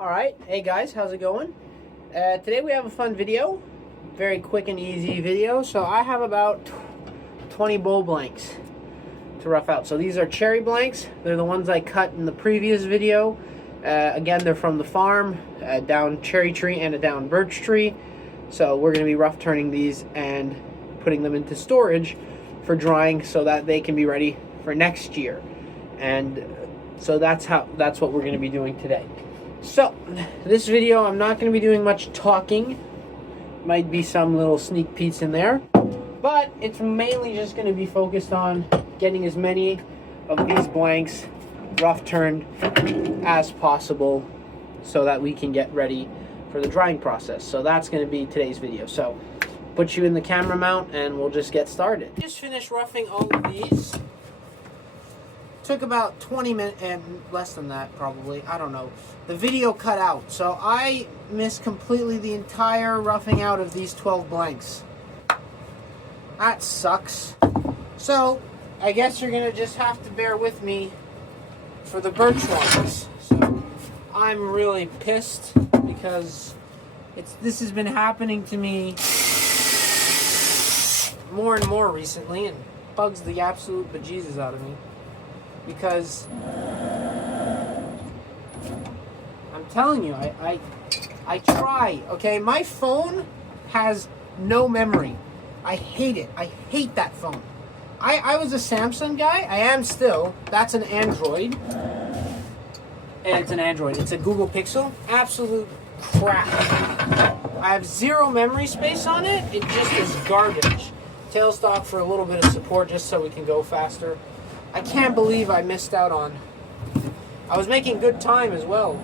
Alright, hey guys, how's it going? Today we have a fun video, very quick and easy video. So I have about 20 bowl blanks to rough out. So these are cherry blanks. They're the ones I cut in the previous video. Again, they're from the farm, down cherry tree and a down birch tree. So we're going to be rough turning these and putting them into storage for drying so that they can be ready for next year. And so that's what we're going to be doing today. So, this video, I'm not going to be doing much talking. Might be some little sneak peeks in there. But it's mainly just going to be focused on getting as many of these blanks rough turned as possible so that we can get ready for the drying process. So that's going to be today's video. So, put you in the camera mount and we'll just get started. Just finished roughing all of these. Took about 20 minutes, and less than that probably, I don't know. The video cut out, so I missed completely the entire roughing out of these 12 blanks. That sucks. So, I guess you're gonna just have to bear with me for the birch ones. So, I'm really pissed because this has been happening to me more and more recently, and bugs the absolute bejesus out of me. Because I'm telling you, I try, okay? My phone has no memory. I hate it. I hate that phone. I was a Samsung guy. I am still. That's an Android. And it's an Android. It's a Google Pixel. Absolute crap. I have zero memory space on it. It just is garbage. Tailstock for a little bit of support just so we can go faster. I can't believe I missed out on. I was making good time as well.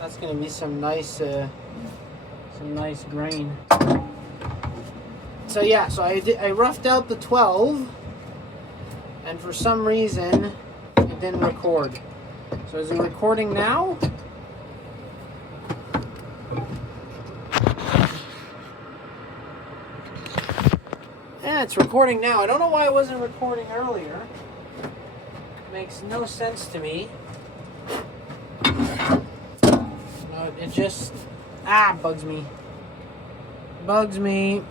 That's gonna be some nice grain. So yeah, so I roughed out the 12, and for some reason it didn't record. So is it recording now? Yeah, it's recording now. I don't know why it wasn't recording earlier. Makes no sense to me. It just bugs me. Bugs me.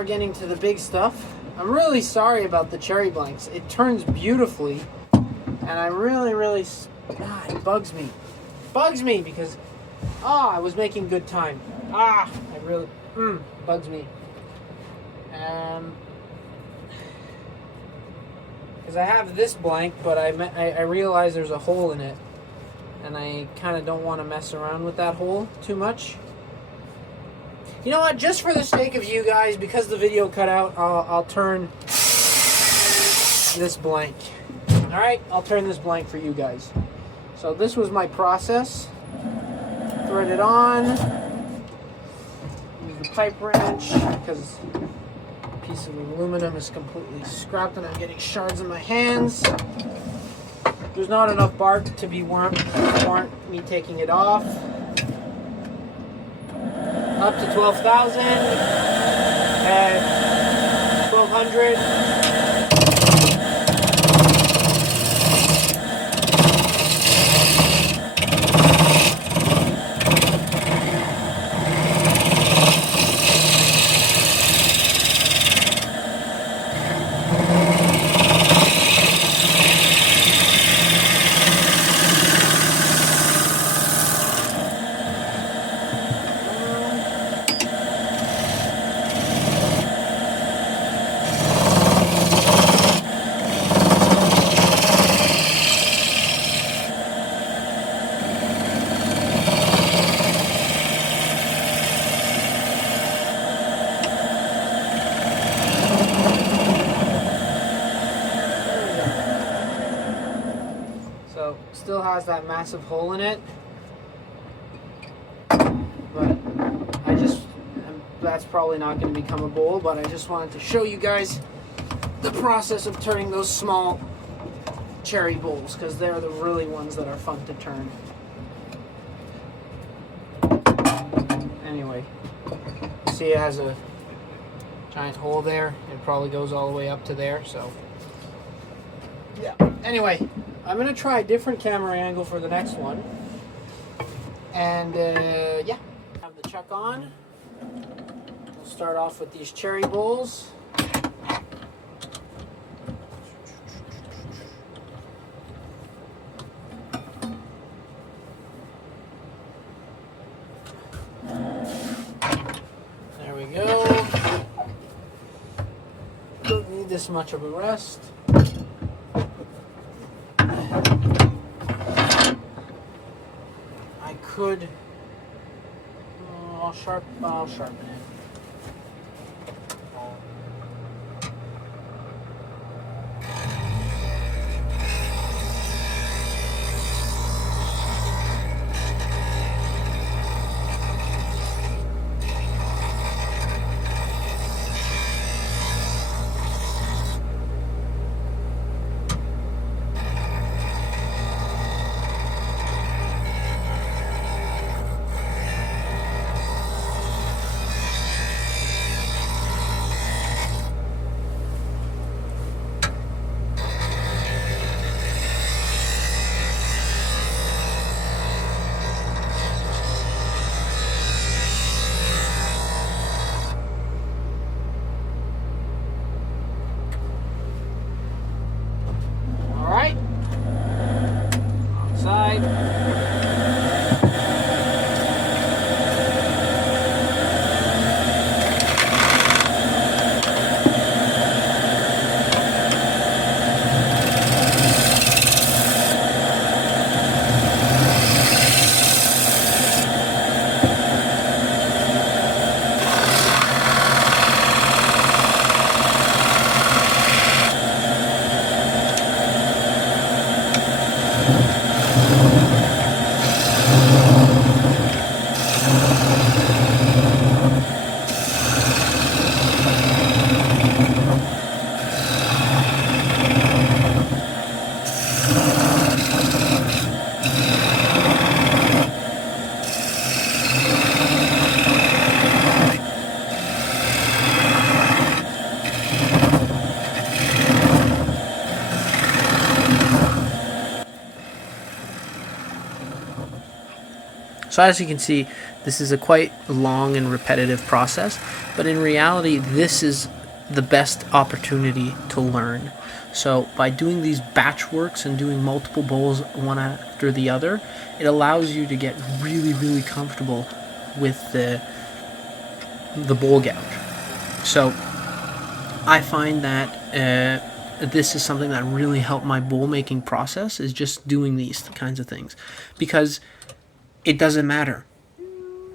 we're getting to the big stuff. I'm really sorry about the cherry blanks. It turns beautifully, and I really, it bugs me. Bugs me because, I was making good time. It really, bugs me. Because I have this blank, but I realize there's a hole in it, and I kind of don't want to mess around with that hole too much. You know what? Just for the sake of you guys, because the video cut out, I'll turn this blank. All right, I'll turn this blank for you guys. So this was my process. Thread it on. Use the pipe wrench because a piece of aluminum is completely scrapped and I'm getting shards in my hands. There's not enough bark to warrant me taking it off. Up to 12,000 at 1,200. Still has that massive hole in it, but that's probably not going to become a bowl, but I just wanted to show you guys the process of turning those small cherry bowls, because they're the really ones that are fun to turn. Anyway, see, it has a giant hole there. It probably goes all the way up to there, so yeah. Anyway, I'm going to try a different camera angle for the next one. And, yeah. Have the chuck on. We'll start off with these cherry bowls. There we go. Don't need this much of a rest. I'll sharpen it. So as you can see, this is a quite long and repetitive process, but in reality, this is the best opportunity to learn. So by doing these batch works and doing multiple bowls one after the other, it allows you to get really, really comfortable with the bowl gouge. So I find that this is something that really helped my bowl making process, is just doing these kinds of things, because it doesn't matter.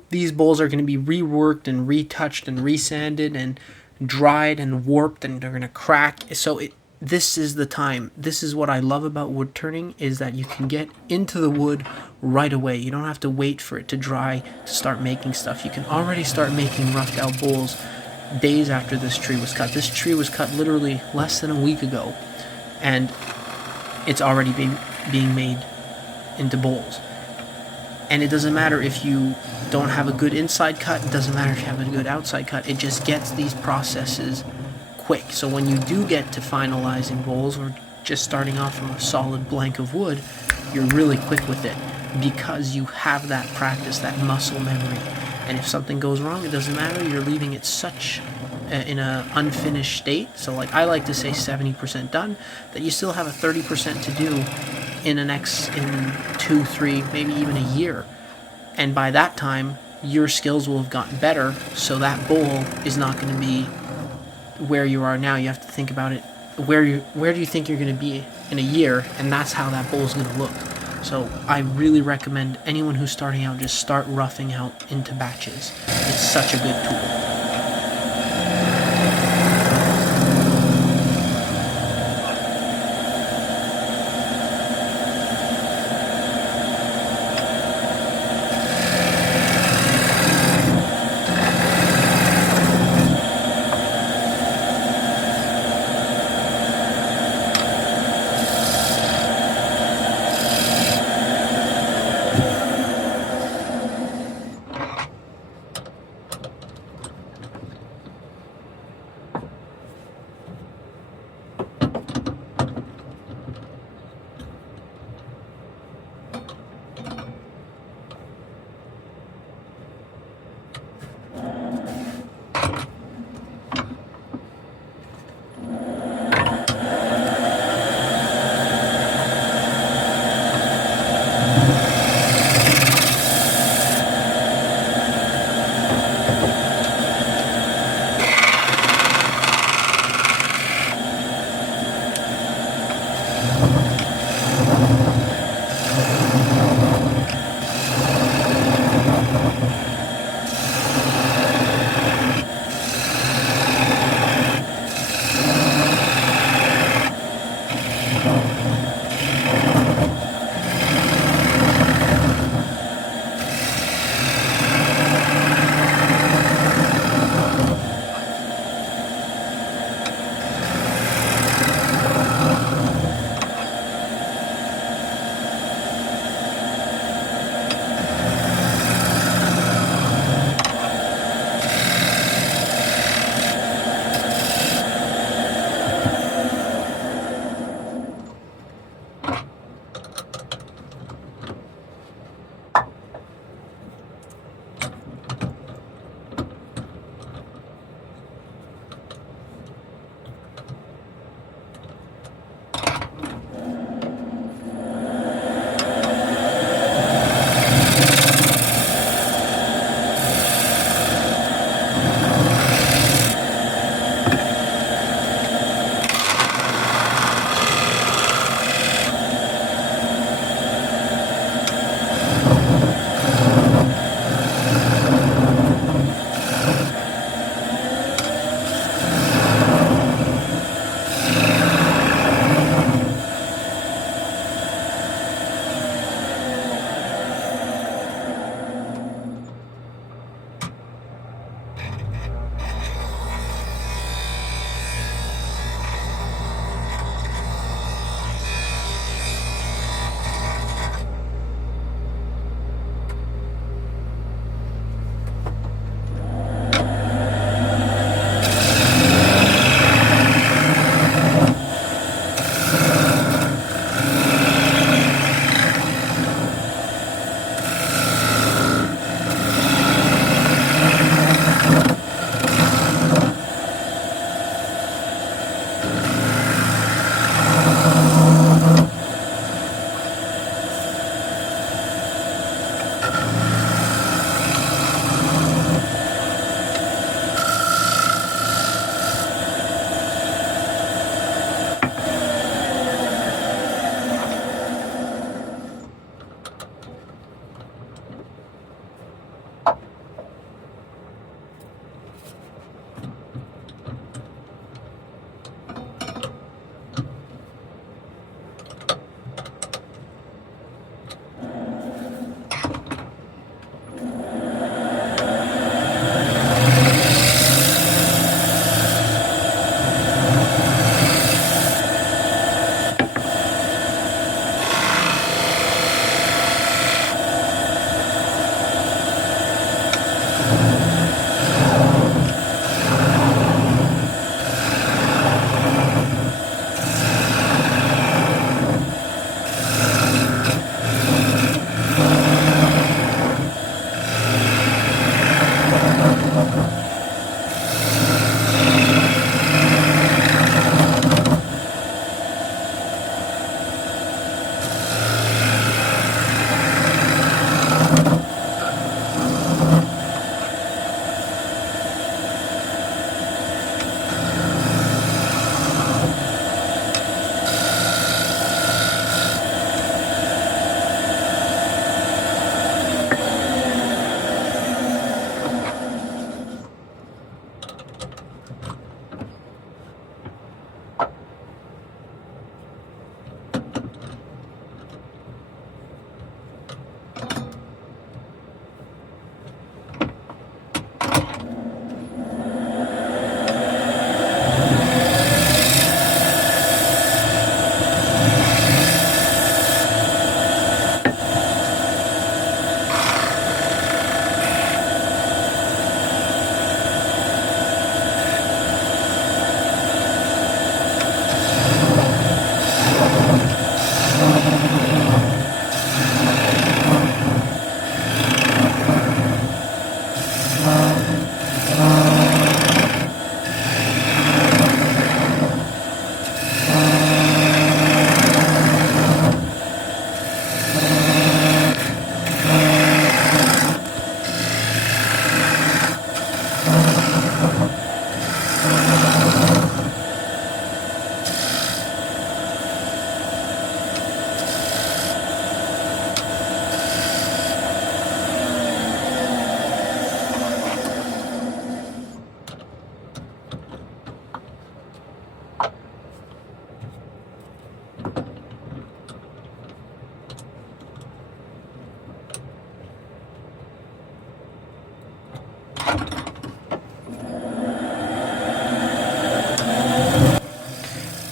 These bowls are going to be reworked and retouched and resanded and dried and warped, and they're going to crack. So this is the time. This is what I love about wood turning, is that you can get into the wood right away. You don't have to wait for it to dry to start making stuff. You can already start making roughed out bowls days after this tree was cut. This tree was cut literally less than a week ago, and it's already being made into bowls. And it doesn't matter if you don't have a good inside cut, it doesn't matter if you have a good outside cut, it just gets these processes quick. So when you do get to finalizing bowls or just starting off from a solid blank of wood, you're really quick with it because you have that practice, that muscle memory. And if something goes wrong, it doesn't matter, you're leaving it such in a unfinished state. So like I like to say 70% done, that you still have a 30% to do in 2, 3, maybe even a year. And by that time, your skills will have gotten better, so that bowl is not going to be where you are now. You have to think about it, where do you think you're going to be in a year, and that's how that bowl is going to look. So I really recommend anyone who's starting out, just start roughing out into batches. It's such a good tool.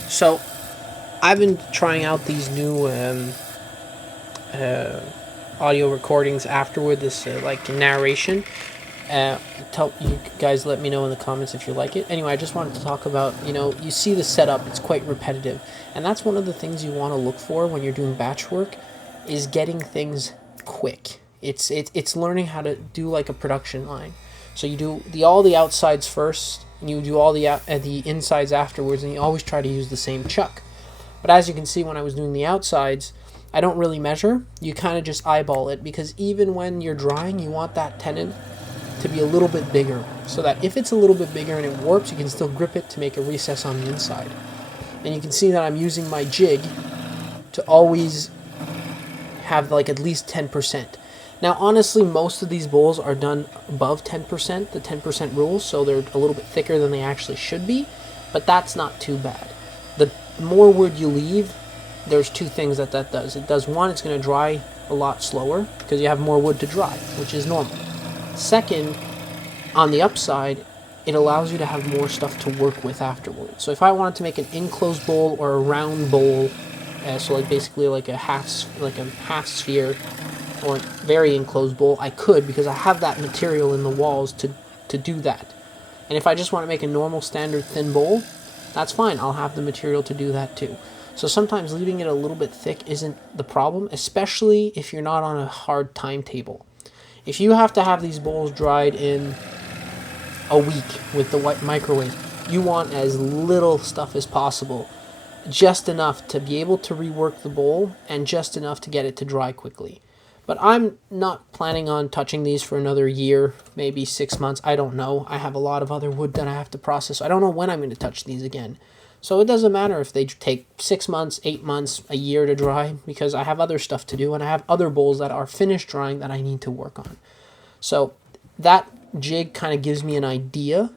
So, I've been trying out these new audio recordings afterward, this like narration. Tell you guys, let me know in the comments if you like it. Anyway, I just wanted to talk about, you see the setup, it's quite repetitive. And that's one of the things you want to look for when you're doing batch work, is getting things quick. It's learning how to do like a production line. So you do all the outsides first, and you do all the insides afterwards, and you always try to use the same chuck. But as you can see, when I was doing the outsides, I don't really measure. You kind of just eyeball it, because even when you're drying, you want that tenon to be a little bit bigger, so that if it's a little bit bigger and it warps, you can still grip it to make a recess on the inside. And you can see that I'm using my jig to always have like at least 10%. Now, honestly, most of these bowls are done above 10%, the 10% rule, so they're a little bit thicker than they actually should be, but that's not too bad. The more wood you leave, there's two things that does. It does, one, it's going to dry a lot slower because you have more wood to dry, which is normal. Second, on the upside, it allows you to have more stuff to work with afterwards. So if I wanted to make an enclosed bowl or a round bowl, so like basically like a half sphere or very enclosed bowl, I could, because I have that material in the walls to do that. And if I just want to make a normal standard thin bowl, that's fine. I'll have the material to do that too. So sometimes leaving it a little bit thick isn't the problem, especially if you're not on a hard timetable. If you have to have these bowls dried in a week with the white microwave, you want as little stuff as possible. Just enough to be able to rework the bowl and just enough to get it to dry quickly. But I'm not planning on touching these for another year, maybe 6 months. I don't know. I have a lot of other wood that I have to process. I don't know when I'm going to touch these again. So it doesn't matter if they take 6 months, 8 months, a year to dry, because I have other stuff to do and I have other bowls that are finished drying that I need to work on. So that jig kind of gives me an idea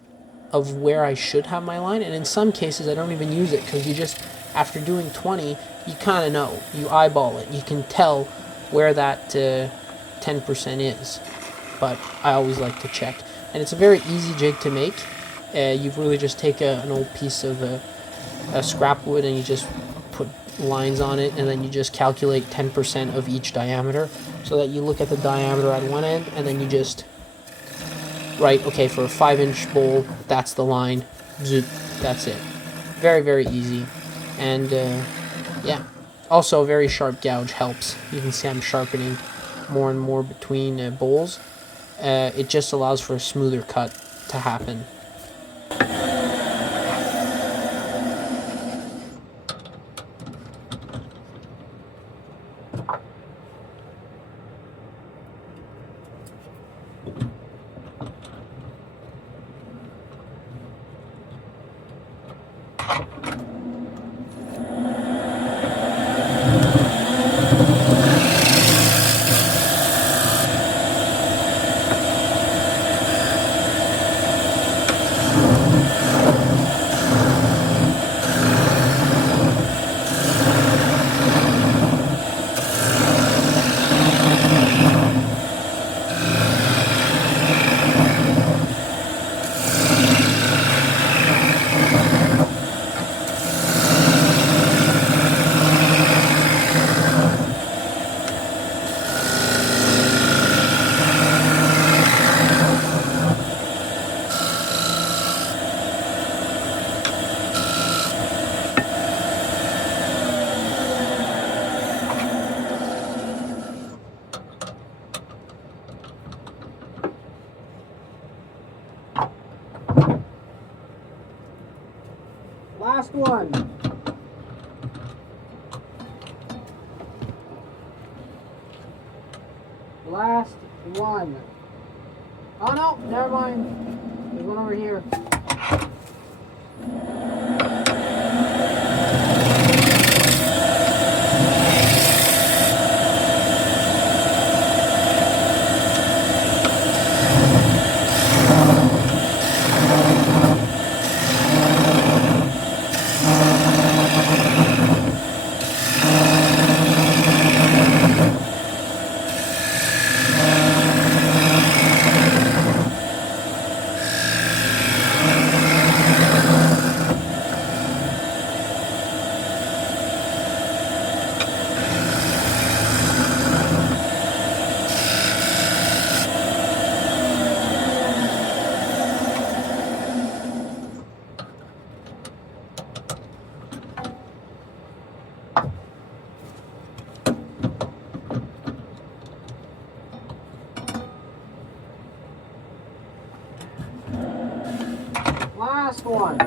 of where I should have my line. And in some cases, I don't even use it, because you just, after doing 20, you kind of know. You eyeball it. You can tell where that 10% is. But I always like to check. And it's a very easy jig to make. You really just take an old piece of scrap wood and you just put lines on it, and then you just calculate 10% of each diameter, so that you look at the diameter at one end and then you just write, okay, for a 5-inch bowl, that's the line, zoop, that's it. Very, very easy. And yeah, also a very sharp gouge helps. You can see I'm sharpening more and more between bowls, it just allows for a smoother cut to happen. Last one. Last one. Oh no, never mind. There's one over here. Last one.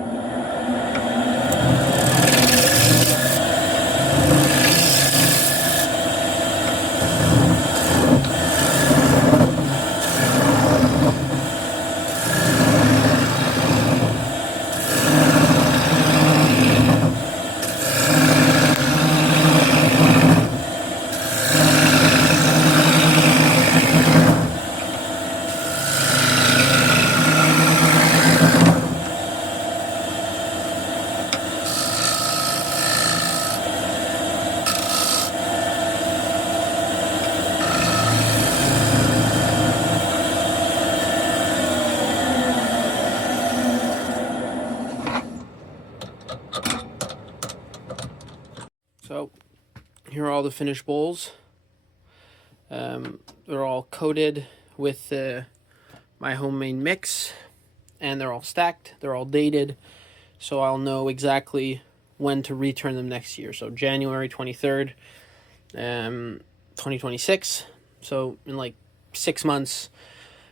So, here are all the finished bowls. They're all coated with my homemade mix, and they're all stacked. They're all dated, so I'll know exactly when to return them next year. So January 23rd, 2026. So in like 6 months,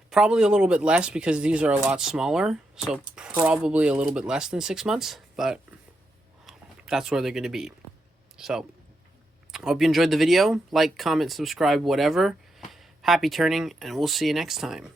probably a little bit less because these are a lot smaller. So probably a little bit less than 6 months, but that's where they're going to be. So I hope you enjoyed the video. Like, comment, subscribe, whatever. Happy turning, and we'll see you next time.